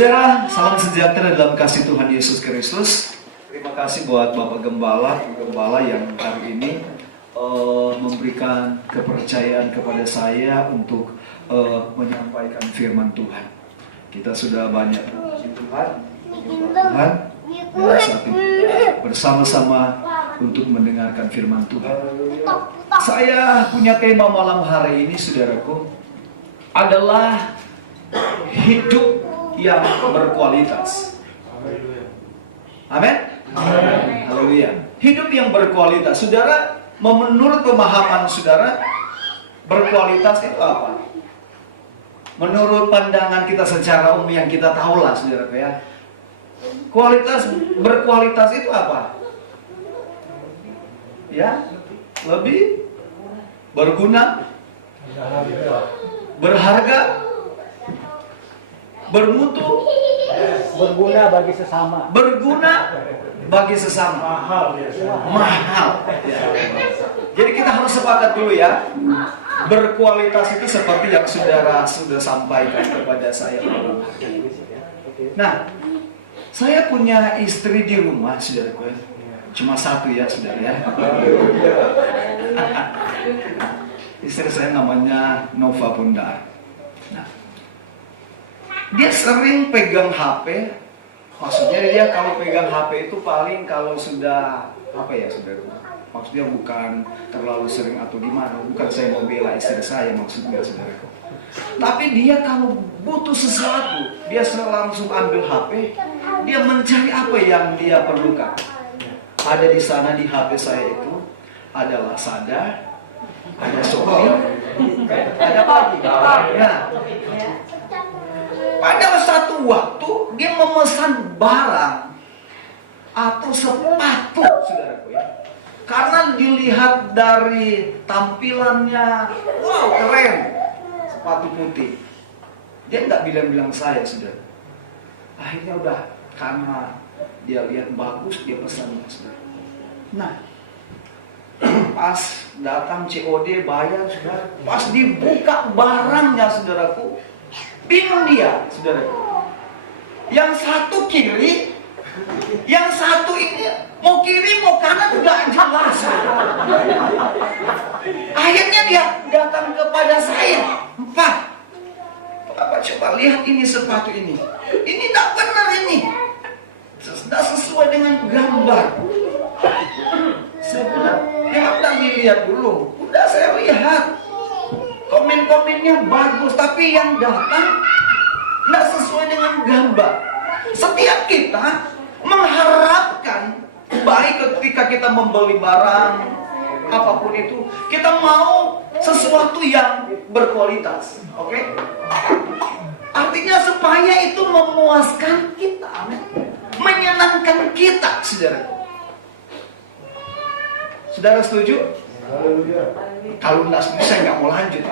Saudara, salam sejahtera dalam kasih Tuhan Yesus Kristus. Terima kasih buat Bapak Gembala yang hari ini memberikan kepercayaan kepada saya untuk menyampaikan firman Tuhan. Kita sudah banyak puji Tuhan, bersama-sama untuk mendengarkan firman Tuhan. Saya punya tema malam hari ini, saudaraku, adalah hidup yang berkualitas. Amin. Haleluya. Hidup yang berkualitas. Saudara, menurut pemahaman saudara, berkualitas itu apa? Menurut pandangan kita secara umum yang kita tahu lah, saudara ya. Berkualitas itu apa? Ya, lebih berguna, berharga, bermutu, berguna bagi sesama. Mahal. Ya. Jadi kita harus sepakat dulu ya. Berkualitas itu seperti yang saudara sudah sampaikan kepada saya. Nah, saya punya istri di rumah, saudaraku. Cuma satu ya, saudara ya. Istri saya namanya Nova Bunda. Nah, dia sering pegang HP. Maksudnya dia kalau pegang HP itu paling kalau sudah apa ya, saudara? Maksudnya bukan terlalu sering atau gimana. Bukan saya mau bela istri saya, maksudnya, saudara. Tapi dia kalau butuh sesuatu, dia langsung ambil HP. Dia mencari apa yang dia perlukan. Ada di sana di HP saya itu ada Lazada, ada Shopee, ada apa? Ya. Pada satu waktu dia memesan barang atau sepatu, saudaraku ya. Karena dilihat dari tampilannya, wow keren, sepatu putih. Dia nggak bilang-bilang saya, saudara. Akhirnya udah, karena dia lihat bagus, dia pesan, saudara. Nah, pas datang COD bayar, saudara. Pas dibuka barangnya, saudaraku, bingung dia, saudara. Yang satu kiri, yang satu ini mau kiri mau kanan nggak jelas. Akhirnya dia datang kepada saya, Pak, coba lihat ini sepatu ini tidak benar ini, tidak sesuai dengan gambar. Saya bilang, ya udah dilihat dulu. Udah saya lihat, komen-komennya bagus, tapi yang datang tidak sesuai dengan gambar. Setiap kita mengharapkan baik ketika kita membeli barang apapun itu, kita mau sesuatu yang berkualitas, oke? Artinya supaya itu memuaskan kita, menyenangkan kita, saudara. Saudara setuju? Kalau tidak setuju, saya nggak mau lanjut.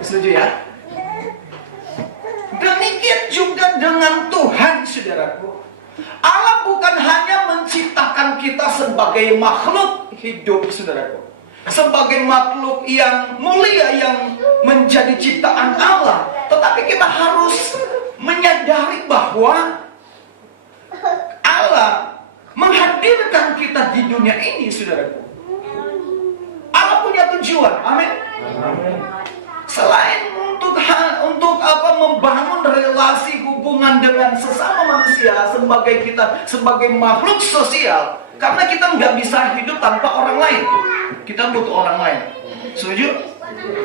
Setuju ya? Demikian juga dengan Tuhan, saudaraku. Allah bukan hanya menciptakan kita sebagai makhluk hidup, saudaraku, sebagai makhluk yang mulia, yang menjadi ciptaan Allah. Tetapi kita harus menyadari bahwa Allah menghadirkan kita di dunia ini, saudaraku. Allah punya tujuan, amin. Selain untuk membangun relasi hubungan dengan sesama manusia, sebagai makhluk sosial, karena kita nggak bisa hidup tanpa orang lain. Kita butuh orang lain. Setuju?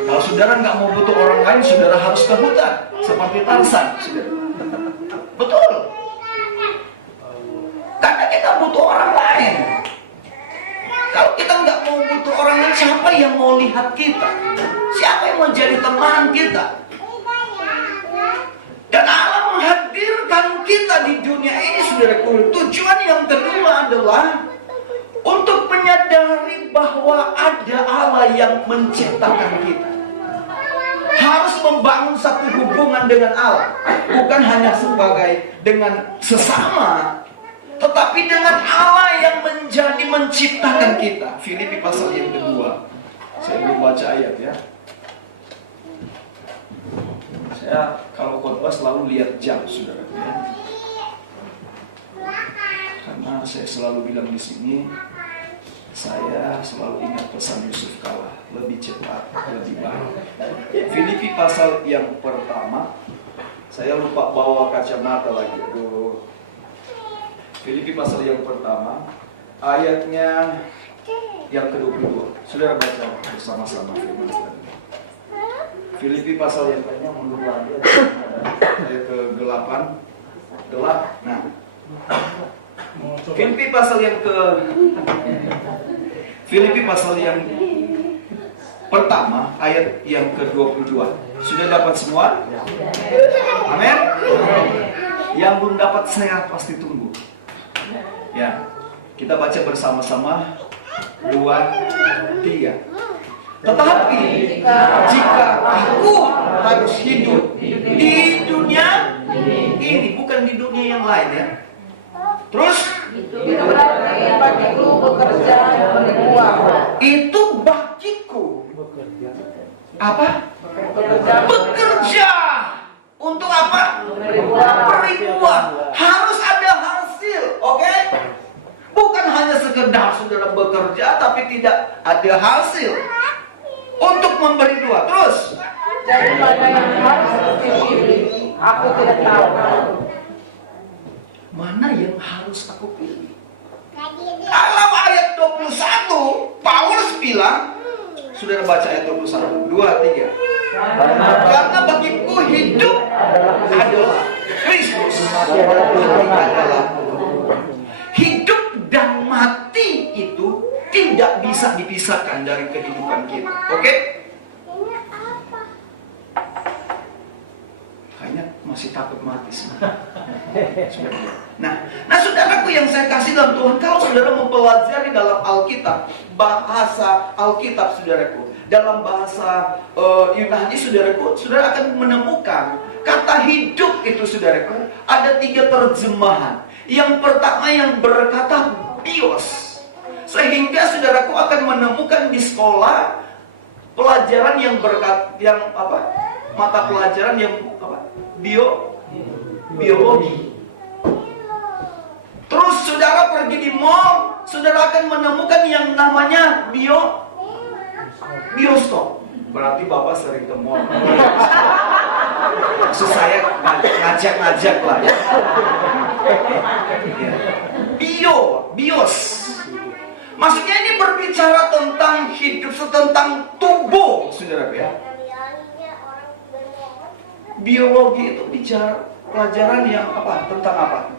Kalau saudara nggak mau butuh orang lain, saudara harus ke hutan seperti Tarzan, saudara. Betul. Karena kita butuh orang lain. Kalau kita nggak mau butuh orang lain, siapa yang mau lihat kita? Siapa yang mau jadi teman kita? Dan Allah menghadirkan kita di dunia ini, saudaraku. Tujuan yang kedua adalah untuk menyadari bahwa ada Allah yang menciptakan kita. Harus membangun satu hubungan dengan Allah, bukan hanya sebagai dengan sesama, tetapi dengan Allah yang menjadi menciptakan kita. Filipi pasal yang kedua. Saya belum baca ayat ya. Saya Saya kalau khotbah selalu lihat jam, saudara. Ya. Karena saya selalu bilang di sini, saya selalu ingat pesan Yusuf Kala, lebih cepat, lebih baik. Filipi pasal yang pertama, saya lupa bawa kacamata lagi. Aduh. Filipi pasal yang pertama, ayatnya yang ke-22. Saudara baca bersama-sama firman Tuhan. Filipi pasal yang lainnya mundur lagi, ayat ke-8. Nah, Filipi pasal yang pertama, ayat yang ke-22. Sudah dapat semua? Amin. Yang belum dapat saya pasti tunggu. Ya, kita baca bersama-sama. 2, 3. Tetapi jika aku harus hidup di dunia ini, bukan di dunia yang lain ya. Terus itu berarti bagiku bekerja memberi uang. itu bagiku apa? Bekerja untuk apa? Memberi uang. Harus ada hasil, oke? Bukan hanya sekedar saudara bekerja tapi tidak ada hasil untuk memberi uang. Terus Jadi mana yang harus dipilih, aku tidak tahu. mana yang harus aku pilih? Kalau ayat 21 Paulus bilang, saudara baca ayat 21, 2, 3. Karena bagiku hidup adalah Kristus, hidup dan mati itu tidak bisa dipisahkan dari kehidupan kita. Oke? Kayaknya masih takut mati sih. Nah, saudaraku yang saya kasih dalam Tuhan, kalau saudara mempelajari dalam Alkitab, bahasa Alkitab saudaraku, dalam bahasa Yunani saudaraku, saudara akan menemukan kata hidup itu saudaraku, ada 3 terjemahan. Yang pertama yang berkata bios. Sehingga saudaraku akan menemukan di sekolah pelajaran yang mata pelajaran yang biologi. Terus saudara pergi di mall, saudara akan menemukan yang namanya bioskop. Berarti Bapak sering ke mall. Maksud saya ngajak-ngajak lah ya. Bios. Maksudnya ini berbicara tentang hidup, tentang tubuh, saudara ya. Biologi itu bicara pelajaran yang apa? Tentang apa?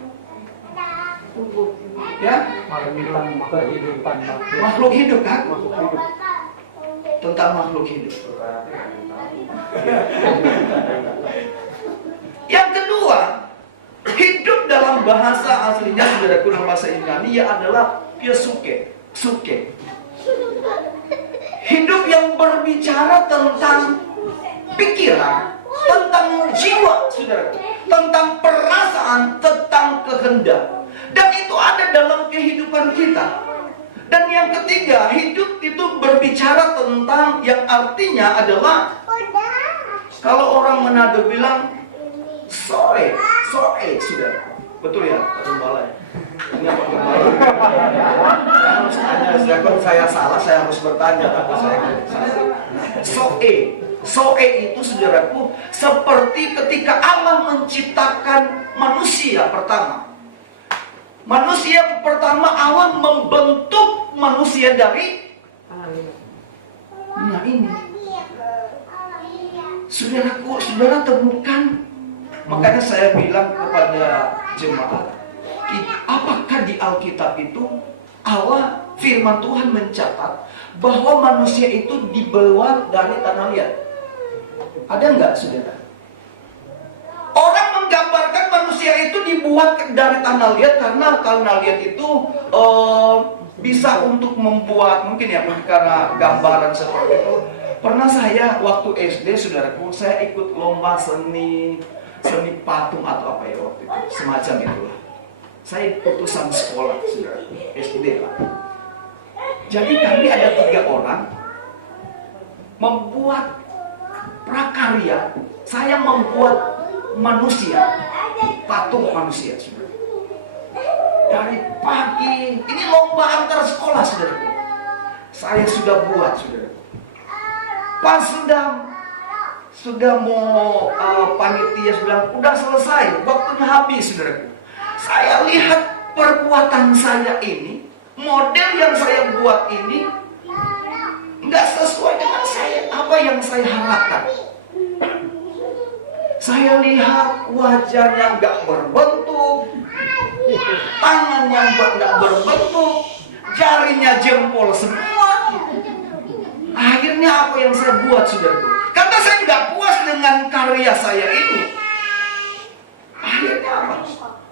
Ya? Makhluk hidup kan? Tentang makhluk hidup. Yang kedua, hidup dalam bahasa aslinya saudara dalam bahasa Yunani ya adalah piasuke. Hidup yang berbicara tentang pikiran, tentang jiwa, saudara, tentang perasaan, tentang kehendak. Dan itu ada dalam kehidupan kita. Dan yang ketiga, hidup itu berbicara tentang yang artinya adalah, kalau orang Manado bilang soe, saudara. Betul ya, Pak Gembala ya? Ini apa Gembala? Saya salah, saya harus bertanya. Soe itu saudaraku seperti ketika Allah menciptakan manusia pertama. Manusia pertama Allah membentuk manusia dari ini. Saudaraku, saudara temukan. Makanya saya bilang kepada jemaat, apakah di Alkitab itu Allah, firman Tuhan mencatat bahwa manusia itu dibuat dari tanah liat? Ada enggak saudara? Orang menggambarkan manusia itu dibuat dari tanah liat karena tanah liat itu bisa untuk membuat, mungkin ya karena gambaran seperti itu. Pernah saya waktu SD saudaraku, saya ikut lomba seni patung atau apa ya waktu itu, semacam itulah. Saya utusan sekolah saudara, SD lah. Jadi kami ada 3 orang membuat prakarya, saya membuat manusia, patung manusia, saudara. Dari pagi, ini lomba antar sekolah, saudara. Saya sudah buat, saudara. Pas sudah mau panitia bilang udah selesai, waktunya habis, saudara. Saya lihat perbuatan saya ini, model yang saya buat ini nggak sesuai dengan apa yang saya harapkan. Saya lihat wajahnya nggak berbentuk, tangannya nggak berbentuk, jarinya jempol semua. Akhirnya apa yang saya buat, saudara? Karena saya nggak puas dengan karya saya ini. Akhirnya apa?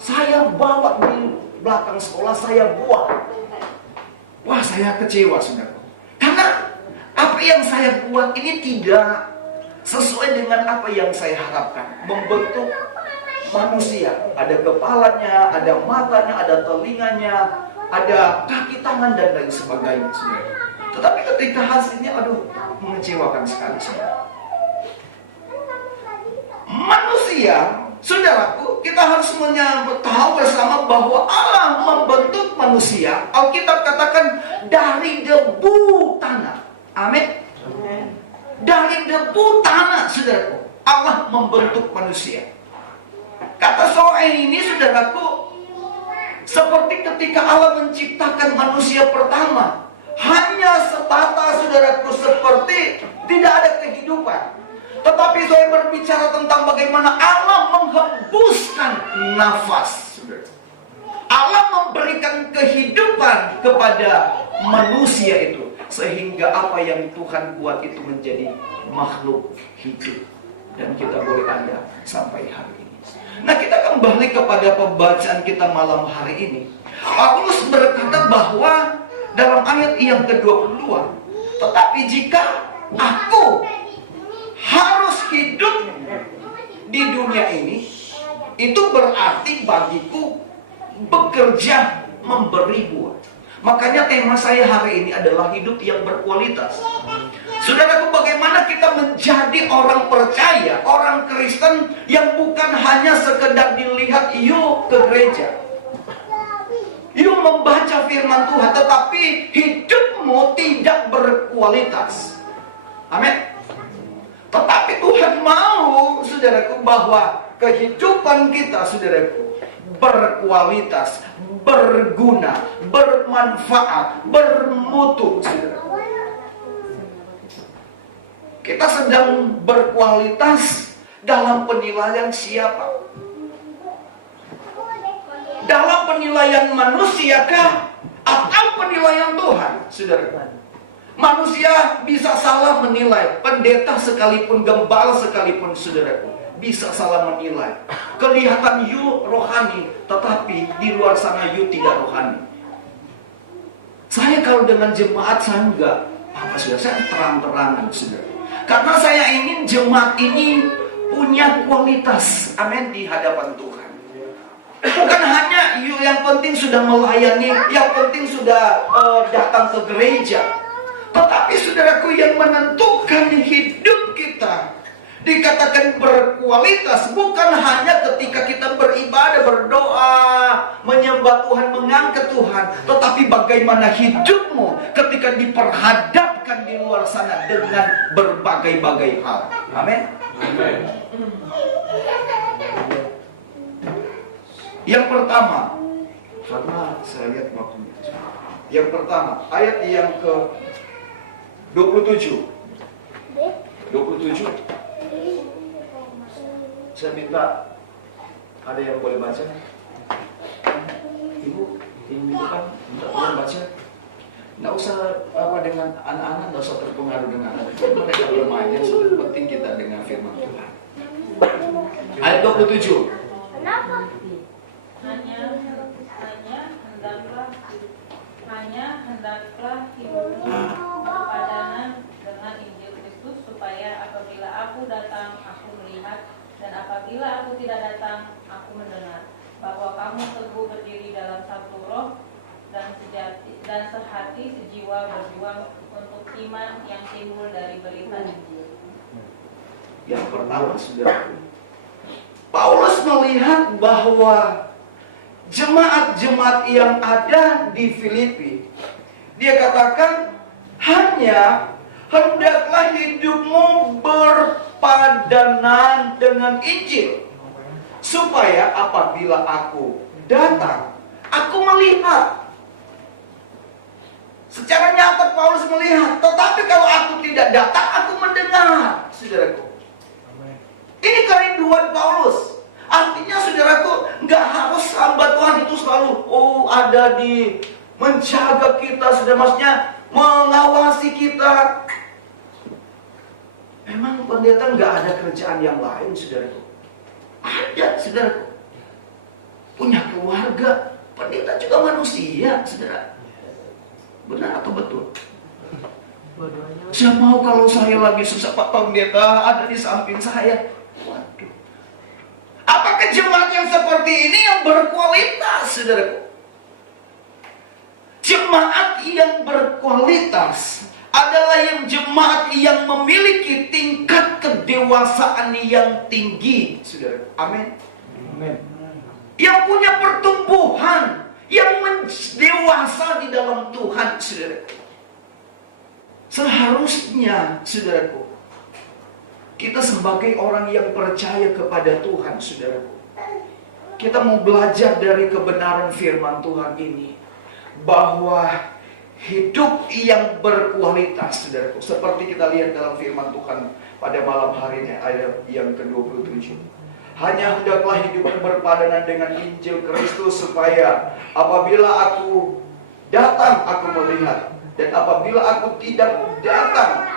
Saya bawa di belakang sekolah, saya buat. Wah, saya kecewa, saudara. Karena apa yang saya buat ini tidak sesuai dengan apa yang saya harapkan. Membentuk manusia. Ada kepalanya, ada matanya, ada telinganya, ada kaki tangan dan lain sebagainya, saudara. Tetapi ketika hasilnya, aduh, mengecewakan sekali, saudara. Manusia, saudaraku, kita harus tahu bersama bahwa Allah membentuk manusia. Alkitab katakan dari debu tanah. Amin. Dari debu tanah, saudaraku, Allah membentuk manusia. Kata soal ini, saudaraku, seperti ketika Allah menciptakan manusia pertama, hanya sebatas, saudaraku, seperti tidak ada kehidupan. Tetapi saya berbicara tentang bagaimana Allah menghembuskan nafas, saudara. Allah memberikan kehidupan kepada manusia itu, sehingga apa yang Tuhan buat itu menjadi makhluk hidup. Dan kita boleh ada sampai hari ini. Nah, kita kembali kepada pembacaan kita malam hari ini. Paulus berkata bahwa dalam ayat yang ke-22, tetapi jika aku harus hidup di dunia ini, itu berarti bagiku bekerja memberi buah. Makanya tema saya hari ini adalah hidup yang berkualitas. Saudaraku, bagaimana kita menjadi orang percaya, orang Kristen yang bukan hanya sekedar dilihat yuk ke gereja, yuk membaca firman Tuhan, tetapi hidupmu tidak berkualitas. Amin. Tetapi Tuhan mau, saudaraku, bahwa kehidupan kita, saudaraku, berkualitas, berguna, bermanfaat, bermutu, saudaraku. Kita sedang berkualitas dalam penilaian siapa? Dalam penilaian manusiakah atau penilaian Tuhan, saudaraku? Manusia bisa salah menilai. Pendeta sekalipun, gembala sekalipun, saudaraku, bisa salah menilai. Kelihatan you rohani, tetapi di luar sana you tidak rohani. Saya kalau dengan jemaat saya enggak saudara, saya terang-terangan, saudara. Karena saya ingin jemaat ini punya kualitas, amin, di hadapan Tuhan. Bukan hanya you yang penting sudah melayani, yang penting sudah datang ke gereja. Tetapi saudaraku, yang menentukan hidup kita dikatakan berkualitas bukan hanya ketika kita beribadah, berdoa, menyembah Tuhan, mengangkat Tuhan, tetapi bagaimana hidupmu ketika diperhadapkan di luar sana dengan berbagai-bagai hal. Amin. Yang pertama, karena saya lihat waktunya. Yang pertama, ayat yang ke 27. Saya minta ada yang boleh baca. Ibu kan minta tolong baca. Nggak usah dengan anak-anak, nggak usah terpengaruh dengan anak. Mereka bermain, yang penting kita dengar firman Tuhan. Ayat 27. Hanya hendaklah hidupmu berpadanan dengan Injil Kristus, supaya apabila aku datang, aku melihat, dan apabila aku tidak datang, aku mendengar, bahwa kamu teguh berdiri dalam satu roh dan sehati sejiwa berjuang untuk iman yang timbul dari berita Injil. Yang pertama, saudara, Paulus melihat bahwa jemaat-jemaat yang ada di Filipi, dia katakan, hanya hendaklah hidupmu berpadanan dengan Injil, supaya apabila aku datang, aku melihat. Secara nyata Paulus melihat, tetapi kalau aku tidak datang, aku mendengar, saudaraku. Ini kerinduan Paulus. Artinya, saudaraku, nggak harus hamba Tuhan itu selalu ada di menjaga kita, saudara, maksudnya mengawasi kita. Memang pendeta nggak ada kerjaan yang lain, saudaraku. Ada, saudaraku. Punya keluarga. Pendeta juga manusia, saudara. Benar atau betul? Saya mau kalau saya lagi susah, Pak Pendeta ada di samping saya. Waduh. Apakah jemaat yang seperti ini yang berkualitas, saudaraku? Jemaat yang berkualitas adalah yang jemaat yang memiliki tingkat kedewasaan yang tinggi, saudaraku. Amin. Amin. Yang punya pertumbuhan, yang dewasa di dalam Tuhan, saudaraku. Seharusnya, saudaraku, kita sebagai orang yang percaya kepada Tuhan, saudaraku, kita mau belajar dari kebenaran firman Tuhan ini, bahwa hidup yang berkualitas, saudaraku, seperti kita lihat dalam firman Tuhan pada malam hari ini, ayat yang ke-27. Hanya hendaklah hidup berpadanan dengan Injil Kristus, supaya apabila aku datang, aku melihat, dan apabila aku tidak datang,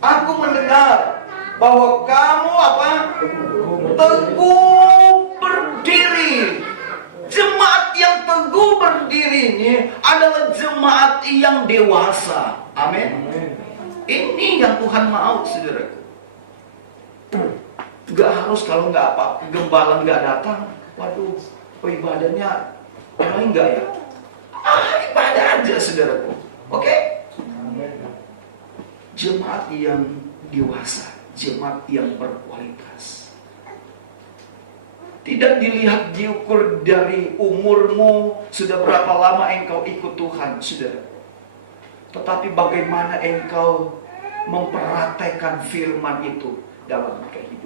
aku mendengar bahwa kamu teguh berdiri. Jemaat yang teguh berdiri ini adalah jemaat yang dewasa. Amin. Ini yang Tuhan mau, saudaraku. Gak harus kalau nggak apa, gembala nggak datang, waduh, ibadahnya lain nggak ya? Ibadah aja, saudaraku. Oke? Jemaat yang dewasa, jemaat yang berkualitas. Tidak dilihat diukur dari umurmu, sudah berapa lama engkau ikut Tuhan, saudaraku. Tetapi bagaimana engkau mempraktekkan firman itu dalam kehidupan.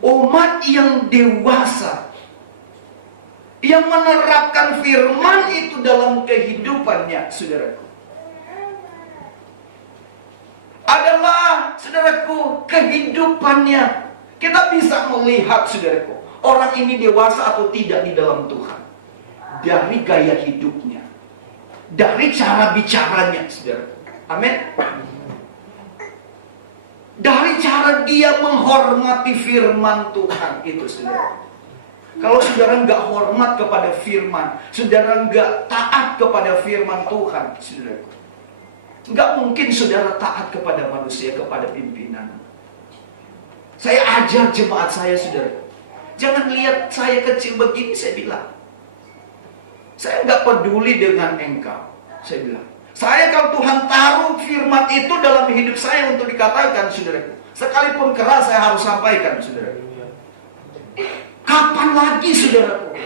Umat yang dewasa, yang menerapkan firman itu dalam kehidupannya, saudaraku, adalah, saudaraku, kehidupannya. Kita bisa melihat, saudaraku, orang ini dewasa atau tidak di dalam Tuhan dari gaya hidupnya, dari cara bicaranya, saudaraku. Amin. Dari cara dia menghormati firman Tuhan itu, saudara. Kalau saudara nggak hormat kepada firman, saudara nggak taat kepada firman Tuhan, saudara, nggak mungkin saudara taat kepada manusia, kepada pimpinan. Saya ajar jemaat saya, saudara, jangan lihat saya kecil begini, saya bilang. Saya nggak peduli dengan engkau, saya bilang. Saya kalau Tuhan taruh firman itu dalam hidup saya untuk dikatakan, saudaraku, sekalipun keras saya harus sampaikan, saudaraku. Kapan lagi, saudaraku?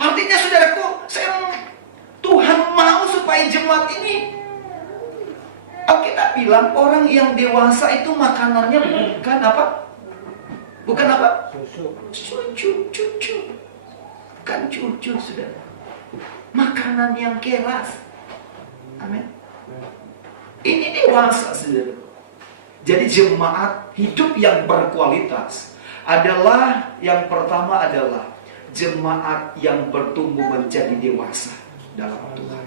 Artinya, saudaraku, Tuhan mau supaya jemaat ini. Alkitab bilang orang yang dewasa itu makanannya bukan apa? Bukan apa? Cucu. Bukan cucu, saudara. Makanan yang keras. Amin. Ini dewasa, saudara. Jadi jemaat hidup yang berkualitas adalah, yang pertama adalah jemaat yang bertumbuh menjadi dewasa dalam Tuhan.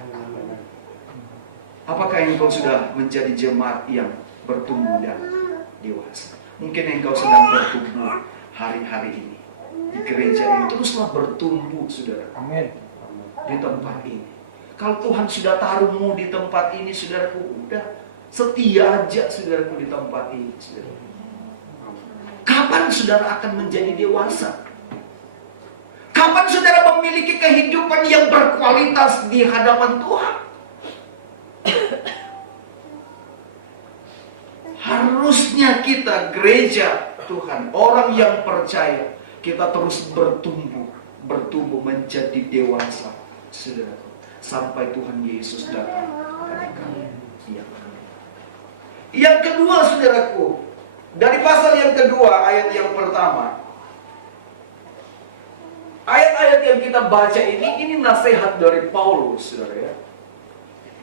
Apakah engkau sudah menjadi jemaat yang bertumbuh dan dewasa? Mungkin engkau sedang bertumbuh hari-hari ini di gereja ini. Teruslah bertumbuh, saudara. Amin. Di tempat ini. Kalau Tuhan sudah taruhmu di tempat ini, saudaraku, udah setia aja, saudaraku, di tempat ini, saudaraku. Kapan saudara akan menjadi dewasa? Kapan saudara memiliki kehidupan yang berkualitas di hadapan Tuhan? Harusnya kita gereja Tuhan, orang yang percaya, kita terus bertumbuh menjadi dewasa, saudaraku, sampai Tuhan Yesus datang kepada kami. Yang kedua, saudaraku, dari pasal yang kedua, ayat yang pertama, ayat-ayat yang kita baca ini nasihat dari Paulus, saudara ya.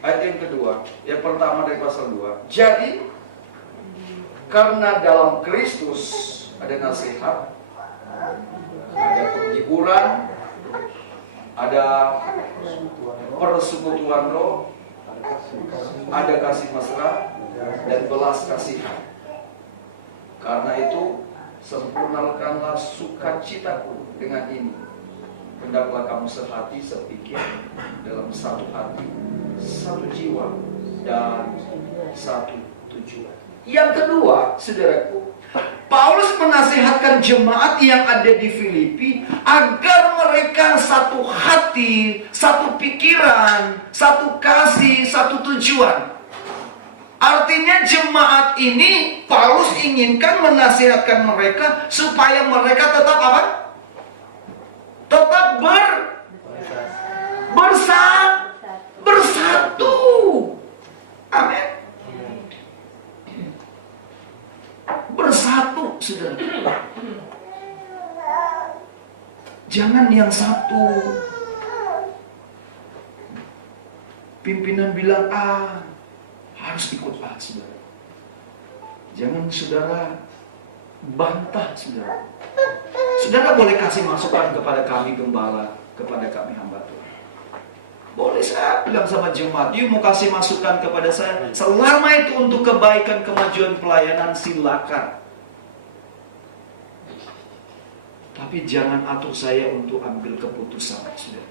Ayat yang kedua, yang pertama dari pasal 2. Jadi, karena dalam Kristus ada nasihat, ada penghiburan, ada persekutuan roh, ada kasih mesra, dan belas kasihan. Karena itu, sempurnakanlah sukacitaku dengan ini. Hendaklah kamu sehati, sepikir, dalam satu hati, satu jiwa, dan satu tujuan. Yang kedua, saudaraku, Paulus menasihatkan jemaat yang ada di Filipi agar mereka satu hati, satu pikiran, satu kasih, satu tujuan. Artinya jemaat ini Paulus inginkan menasihatkan mereka supaya mereka tetap apa? Tetap bersatu. Amin. Bersatu, saudara. Jangan yang satu pimpinan bilang A, harus ikut A, saudara. Jangan saudara bantah, saudara. Saudara boleh kasih masukan kepada kami gembala, kepada kami hamba Tuhan. Boleh saya bilang sama jemaat, you mau kasih masukan kepada saya, selama itu untuk kebaikan, kemajuan pelayanan, silakan. Tapi jangan atur saya untuk ambil keputusan, saudara.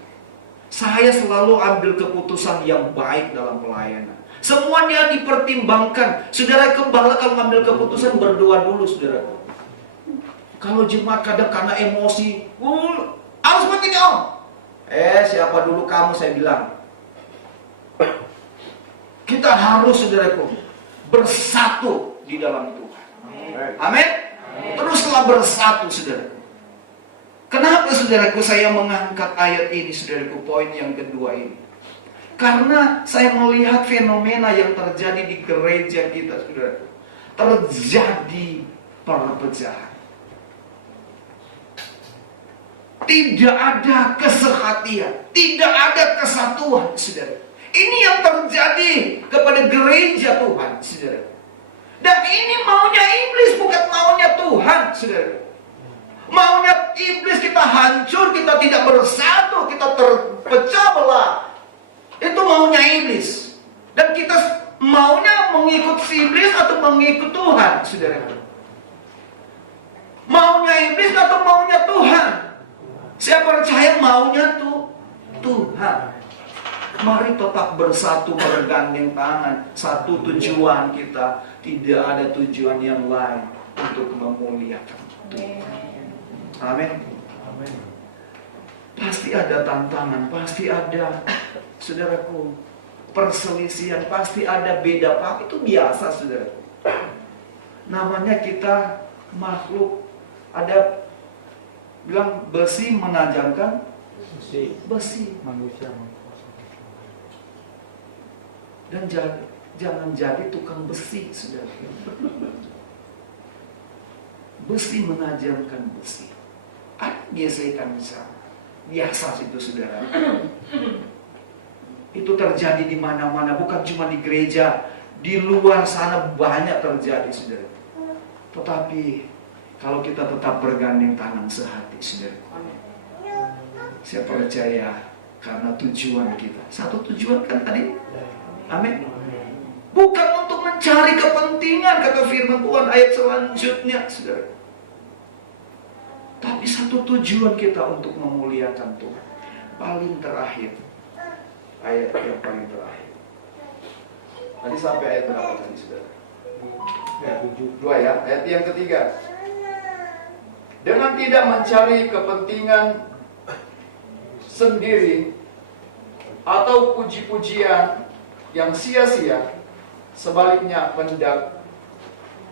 Saya selalu ambil keputusan yang baik dalam pelayanan. Semuanya dipertimbangkan. Saudara gembala kalau ngambil keputusan, berdoa dulu, saudara. Kalau jemaat kadang karena emosi, harus begini om. Siapa dulu kamu, saya bilang. Kita harus, saudaraku, bersatu di dalam Tuhan. Amin. Teruslah bersatu, saudaraku. Kenapa, saudaraku, saya mengangkat ayat ini, saudaraku, poin yang kedua ini? Karena saya melihat fenomena yang terjadi di gereja kita, saudaraku. Terjadi perpecahan. Tidak ada kesehatian, tidak ada kesatuan, saudara. Ini yang terjadi kepada gereja Tuhan, saudara. Dan ini maunya iblis, bukan maunya Tuhan, saudara. Maunya iblis kita hancur, kita tidak bersatu, kita terpecah belah. Itu maunya iblis. Dan kita maunya mengikut si iblis atau mengikut Tuhan, saudara. Maunya iblis atau maunya Tuhan? Saya percaya maunya Tuhan. Mari tetap bersatu, bergandeng tangan. Satu tujuan kita, tidak ada tujuan yang lain untuk memuliakan Tuhan. Amin. Pasti ada tantangan, pasti ada, saudaraku, perselisihan, pasti ada beda paham. Itu biasa, saudaraku. Namanya kita makhluk, ada bilang besi menajamkan besi. Manusia. Dan jangan jadi tukang besi, saudara. Besi menajamkan besi. Ada gesekan biasa itu, saudara. Itu terjadi di mana-mana, bukan cuma di gereja, di luar sana banyak terjadi, saudara. Tetapi kalau kita tetap bergandeng tangan sehati, saudara, saya percaya karena tujuan kita. Satu tujuan kan tadi? Amin. Bukan untuk mencari kepentingan, kata firman Tuhan ayat selanjutnya, saudara. Tapi satu tujuan kita untuk memuliakan Tuhan. Paling terakhir, ayat yang paling terakhir. Tadi sampai ayat berapa tadi, saudara? Dua ya, ayat yang ketiga. Dengan tidak mencari kepentingan sendiri atau puji-pujian yang sia-sia, sebaliknya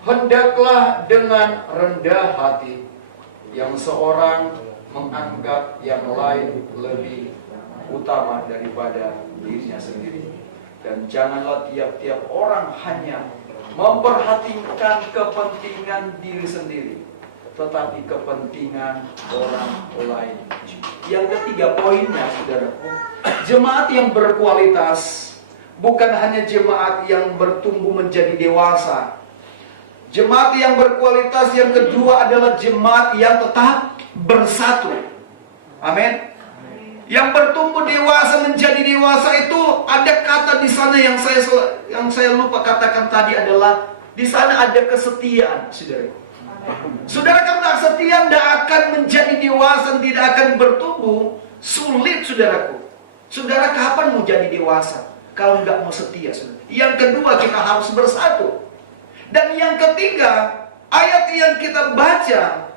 hendaklah dengan rendah hati yang seorang menganggap yang lain lebih utama daripada dirinya sendiri. Dan janganlah tiap-tiap orang hanya memperhatikan kepentingan diri sendiri, tetapi kepentingan orang lain. Yang ketiga poinnya, saudaraku, jemaat yang berkualitas bukan hanya jemaat yang bertumbuh menjadi dewasa. Jemaat yang berkualitas yang kedua adalah jemaat yang tetap bersatu. Amin. Yang bertumbuh dewasa menjadi dewasa itu ada kata di sana yang saya lupa katakan tadi adalah di sana ada kesetiaan, saudara. Saudara, karena setia tidak akan menjadi dewasa, tidak akan bertumbuh, sulit, saudaraku. Saudara, kapan mau jadi dewasa kalau nggak mau setia, saudara? Yang kedua, kita harus bersatu. Dan yang ketiga, ayat yang kita baca,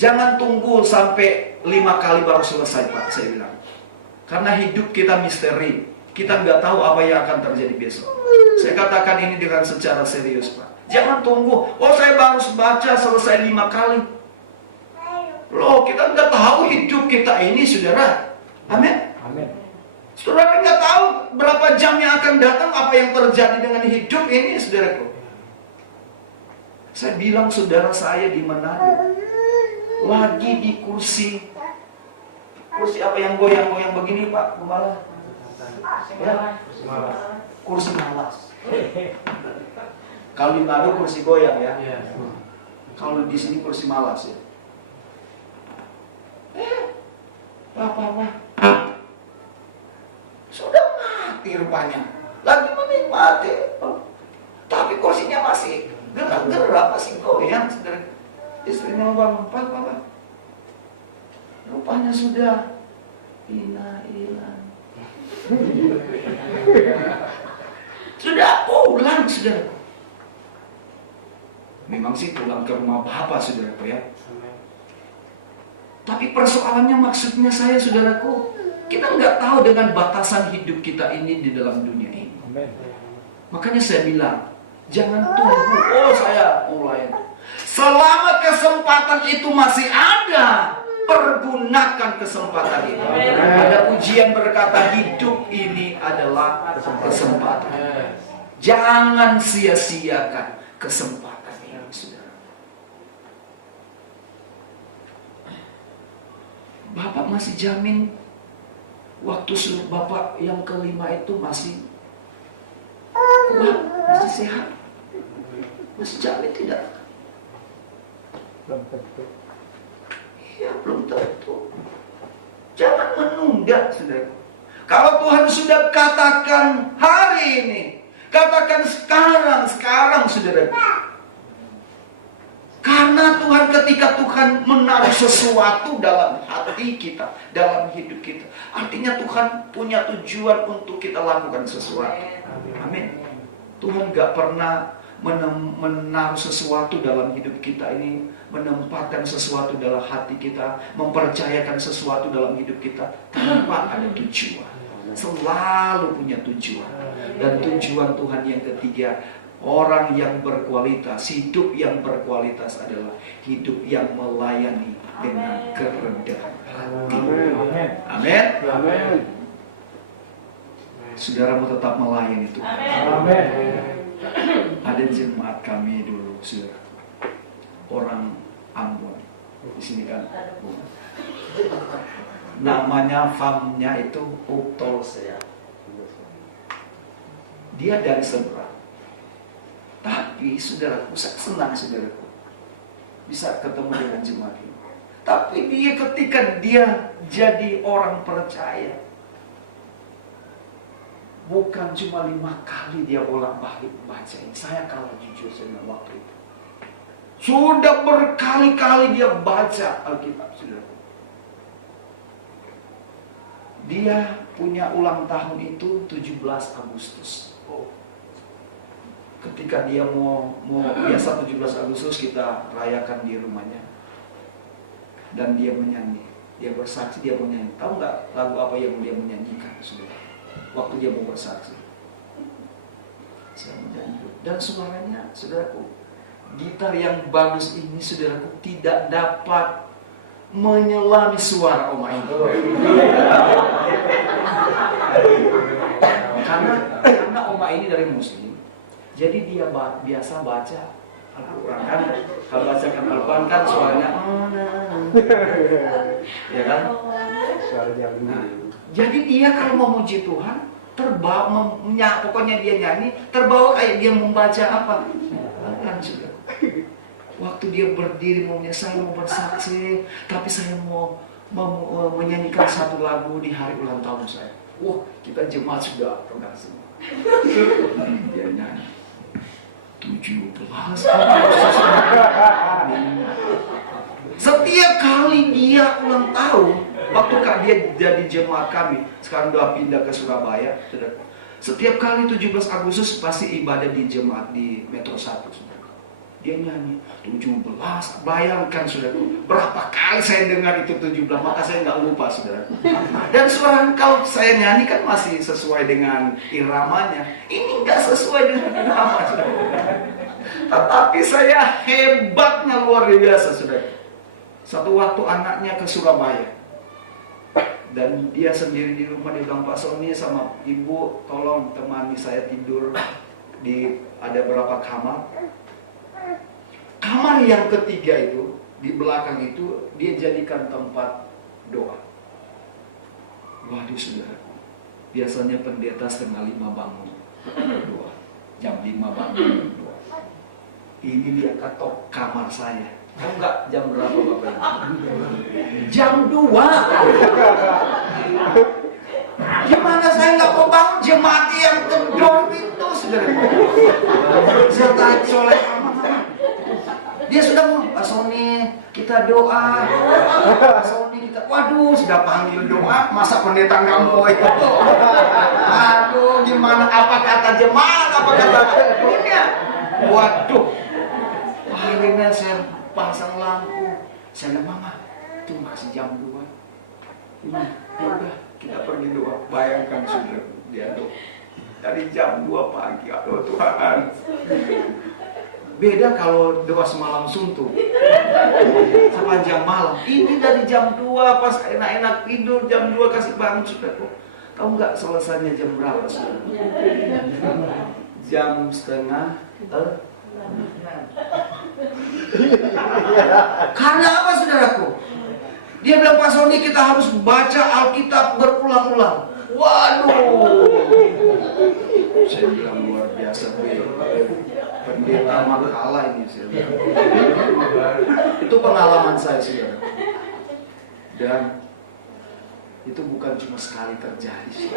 jangan tunggu sampai 5 kali baru selesai, Pak, saya bilang. Karena hidup kita misteri. Kita nggak tahu apa yang akan terjadi besok. Saya katakan ini dengan secara serius, Pak. Jangan tunggu, saya baru baca selesai 5 kali. Loh, kita nggak tahu hidup kita ini, saudara. Amin. Amin. Saudara nggak tahu berapa jam yang akan datang, apa yang terjadi dengan hidup ini, saudaraku. Saya bilang saudara saya di Manado, lagi di kursi apa yang goyang-goyang begini, Pak Gembala? Ya? Kursi malas. Kalau di Manado kursi goyang ya. Kalau di sini kursi malas ya. Pak. Sudah mati rupanya. Lagi menikmati. Tapi kursinya masih gerak-gerak, masih goyang. Istrinya bangun, Pak. Rupanya sudah hilang. Sudah pulang, saudara. Memang sih pulang ke rumah Bapak, saudaraku ya. Tapi persoalannya maksudnya saya, saudaraku, kita nggak tahu dengan batasan hidup kita ini di dalam dunia ini. Makanya saya bilang, jangan tunggu, saya mulai. Selama kesempatan itu masih ada, pergunakan kesempatan itu. Ada ujian berkata, hidup ini adalah kesempatan. Jangan sia-siakan kesempatan ini, saudara. Bapak masih jamin waktu Bapak yang kelima itu masih kuat, masih sehat? Masih jamin tidak? Belum tentu. Ya, belum tentu. Jangan menunda, saudara. Kalau Tuhan sudah katakan hari ini, katakan sekarang, saudara. Karena Tuhan, ketika Tuhan menaruh sesuatu dalam hati kita, dalam hidup kita, artinya Tuhan punya tujuan untuk kita lakukan sesuatu. Amin. Tuhan gak pernah menaruh sesuatu dalam hidup kita ini, menempatkan sesuatu dalam hati kita, mempercayakan sesuatu dalam hidup kita tanpa ada tujuan. Selalu punya tujuan. Dan tujuan Tuhan yang ketiga, orang yang berkualitas, hidup yang berkualitas adalah hidup yang melayani dengan kerendahan hati. Amin. Amin. Saudara mau tetap melayani Tuhan. Amin. Ada jemaat kami dulu, saudara, orang Ambon. Di sini kan, namanya farmnya itu Uktolsea. Dia dari seberang. Tapi saudaraku, saya senang saudaraku bisa ketemu dengan jemaat ini. Tapi dia ketika dia jadi orang percaya, bukan cuma 5 kali dia bolak-balik baca ini. Saya kalah jujur dengan waktu itu. Sudah berkali-kali dia baca Alkitab, saudaraku. Dia punya ulang tahun itu 17 Agustus. Ketika dia mau biasa 17 Agustus kita rayakan di rumahnya. Dan dia menyanyi. Dia bersaksi, dia menyanyi. Tahu nggak lagu apa yang dia menyanyikan, saudara? Waktu dia mau bersaksi. Saya menyanyi. Dan suaranya, saudaraku, gitar yang bagus ini, saudaraku, tidak dapat menyelami suara Oma ini. Karena Oma ini dari Muslim, jadi dia biasa baca Al-Quran kan. Kalau bacakan Al-Quran kan suaranya ya kan? Suara jam Nah, jadi dia kalau memuji Tuhan terbawa, pokoknya dia nyanyi terbawa kayak dia membaca apa? Kan sudah. Waktu dia berdiri maunya saya mau bersaksi, tapi saya mau menyanyikan satu lagu di hari ulang tahun saya. Wah, kita jemaat sudah pegang semua. Dia nyanyi 17. Setiap kali dia ulang tahun, waktu dia jadi jemaat kami, sekarang udah pindah ke Surabaya. Setiap kali 17 Agustus pasti ibadah di jemaat di Metro 1. Dia nyanyi 17, bayangkan saudaraku, berapa kali saya dengar itu 17, maka saya nggak lupa saudaraku. Dan suara kalau saya nyanyi kan masih sesuai dengan iramanya, ini nggak sesuai dengan irama saudaraku. Tetapi saya hebatnya luar biasa saudaraku. Satu waktu anaknya ke Surabaya, dan dia sendiri di rumah, dia bilang, Pak Sony sama ibu tolong temani saya tidur di ada berapa kamar. Kamar yang ketiga itu, di belakang itu, dia jadikan tempat doa. Waduh saudaraku, biasanya pendeta 4:30 bangun doa, jam 5 bangun doa. Ini dia ketok kamar saya. Tahu nggak jam berapa Bapak Ibu? Jam 2. Gimana saya nggak mau bangun jemaat yang kendor itu saudaraku. Serta soleh amat. Dia sudah mau, Pak Sony kita doa, Pak Sony kita, waduh sudah panggil doa, masa pendeta nggak mau ikut doa? Aduh gimana, apa kata jemaat, apa kata dunia? Waduh, akhirnya saya pasang lampu, saya bilang, Mama, itu masih jam 2. Ya udah kita pergi doa. Bayangkan sudah dia doa dari jam 2 pagi, aduh Tuhan. Beda kalau doa semalam suntuk sepanjang malam. Ini dari jam 2 pas enak-enak tidur, jam 2 kasih bangun sudah kok. Tahu nggak selesainya jam berapa sudah? Jam 5:30. Karena apa saudaraku? Dia bilang, Pak Sony kita harus baca Alkitab berulang-ulang. Waduh, saya bilang luar biasa. Pendeta makalah ini saudara. Itu pengalaman saya saudara. Dan itu bukan cuma sekali terjadi.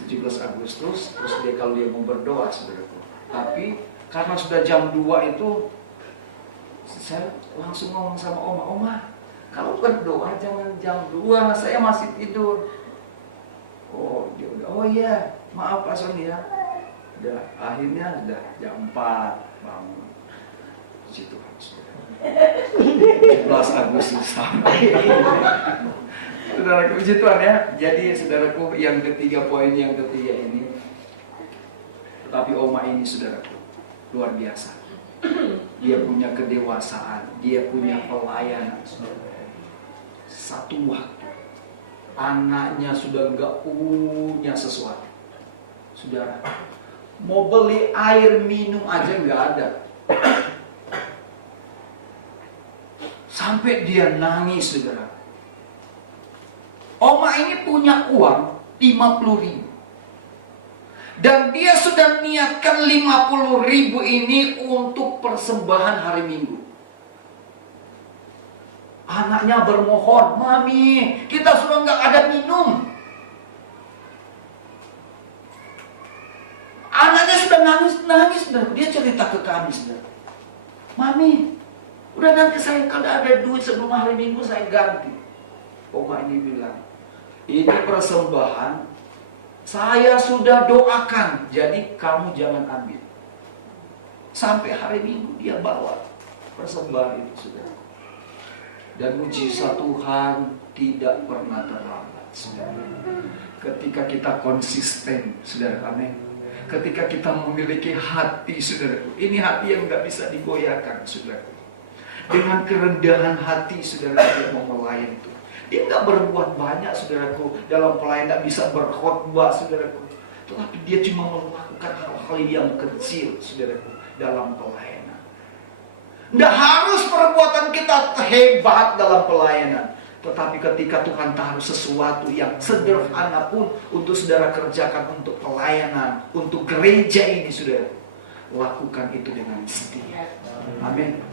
17 Agustus, terus kalau dia mau berdoa saudaraku. Tapi karena sudah jam 2 itu, saya langsung ngomong sama Oma, kalau berdoa jangan jam 2, saya masih tidur. Oh, dia udah, oh iya, maaf Pak Sony ya. Udah, akhirnya udah jam 4 bangun. Puji Tuhan, saudara. 17 Agustus sampai. Saudaraku, puji Tuhan ya. Jadi saudaraku, yang ketiga, poin yang ketiga ini. Tetapi Oma ini saudaraku, luar biasa. Dia punya kedewasaan, dia punya pelayanan. Satu waktu anaknya sudah nggak punya sesuatu, saudara, mau beli air minum aja nggak ada, sampai dia nangis saudara. Oma ini punya uang 50.000, dan dia sudah niatkan 50.000 ini untuk persembahan hari Minggu. Anaknya bermohon, Mami, kita sudah nggak ada minum. Anaknya sudah nangis. Dia cerita ke kami, saudara. Mami, udah nanti saya kalau ada duit sebelum hari Minggu saya ganti. Oma ini bilang, ini persembahan saya sudah doakan, jadi kamu jangan ambil. Sampai hari Minggu dia bawa persembahan itu, saudara. Dan mujizat Tuhan tidak pernah terlambat. saudara. Ketika kita konsisten, saudara, amin. Ketika kita memiliki hati, saudaraku, ini hati yang nggak bisa digoyahkan, saudaraku. Dengan kerendahan hati, saudara, dia mau melayani itu. Dia nggak berbuat banyak, saudaraku, dalam pelayanan, bisa berkhotbah, saudaraku. Tetapi dia cuma melakukan hal-hal yang kecil, saudaraku, dalam pelayanan. Nggak harus perbuatan kita hebat dalam pelayanan. Tetapi ketika Tuhan taruh sesuatu yang sederhana pun untuk saudara kerjakan untuk pelayanan, untuk gereja ini, saudara, lakukan itu dengan setia. Amin.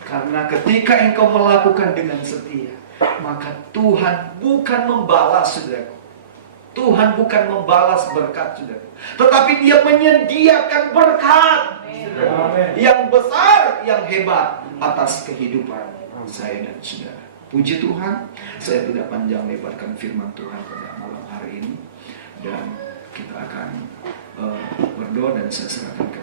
Karena ketika engkau melakukan dengan setia, maka Tuhan bukan membalas, saudara. Tuhan bukan membalas berkat, saudara, tetapi Dia menyediakan berkat yang besar, yang hebat atas kehidupan saya dan saudara. Puji Tuhan, saya tidak panjang lebarkan firman Tuhan pada malam hari ini, dan kita akan berdoa dan saya serahkan ke